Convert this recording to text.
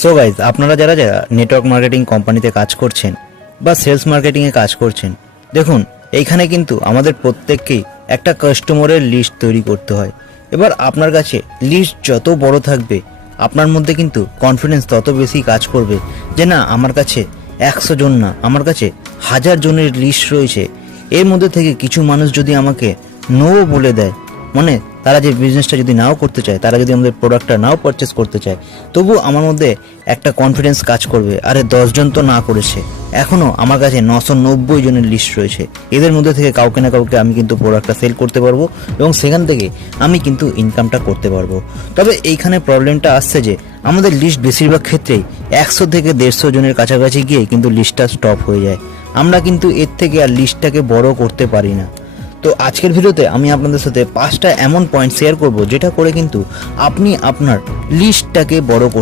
So guys, আপনারা যারা যারা নেটওয়ার্ক মার্কেটিং কোম্পানিতে কাজ করছেন বা সেলস মার্কেটিংয়ে কাজ করছেন, দেখুন এইখানে কিন্তু আমাদের প্রত্যেককেই একটা কাস্টমারের লিস্ট তৈরি করতে হয়। এবার আপনার কাছে লিস্ট যত বড় থাকবে, আপনার মধ্যে কিন্তু কনফিডেন্স তত বেশি কাজ করবে যে না, আমার কাছে 100 জন না, আমার কাছে 1000 জনের লিস্ট রয়েছে। এর মধ্যে থেকে কিছু মানুষ যদি আমাকে নো বলে দেয়, মানে তারা যে বিজনেসটা যদি নাও করতে চায়, তারা যদি আমাদের প্রোডাক্টটা নাও পারচেস করতে চায়, তবু আমার মধ্যে একটা কনফিডেন্স কাজ করবে, আরে 10 জন তো না করেছে, এখনও আমার কাছে 990 জনের লিস্ট রয়েছে। এদের মধ্যে থেকে কাউকে না কাউকে আমি কিন্তু প্রোডাক্টটা সেল করতে পারবো এবং সেখান থেকে আমি কিন্তু ইনকামটা করতে পারবো। তবে এইখানে প্রবলেমটা আসছে যে আমাদের লিস্ট বেশিরভাগ ক্ষেত্রেই 100 থেকে 150 জনের কাছাকাছি গিয়ে কিন্তু লিস্টটা স্টপ হয়ে যায়। আমরা কিন্তু এর থেকে আর লিস্টটাকে বড় করতে পারি না। তো আজকের ভিডিওতে আমি আপনাদের সাথে 5টা এমন পয়েন্ট শেয়ার করব যেটা করে কিন্তু আপনি আপনার লিস্টটাকে বড় করতে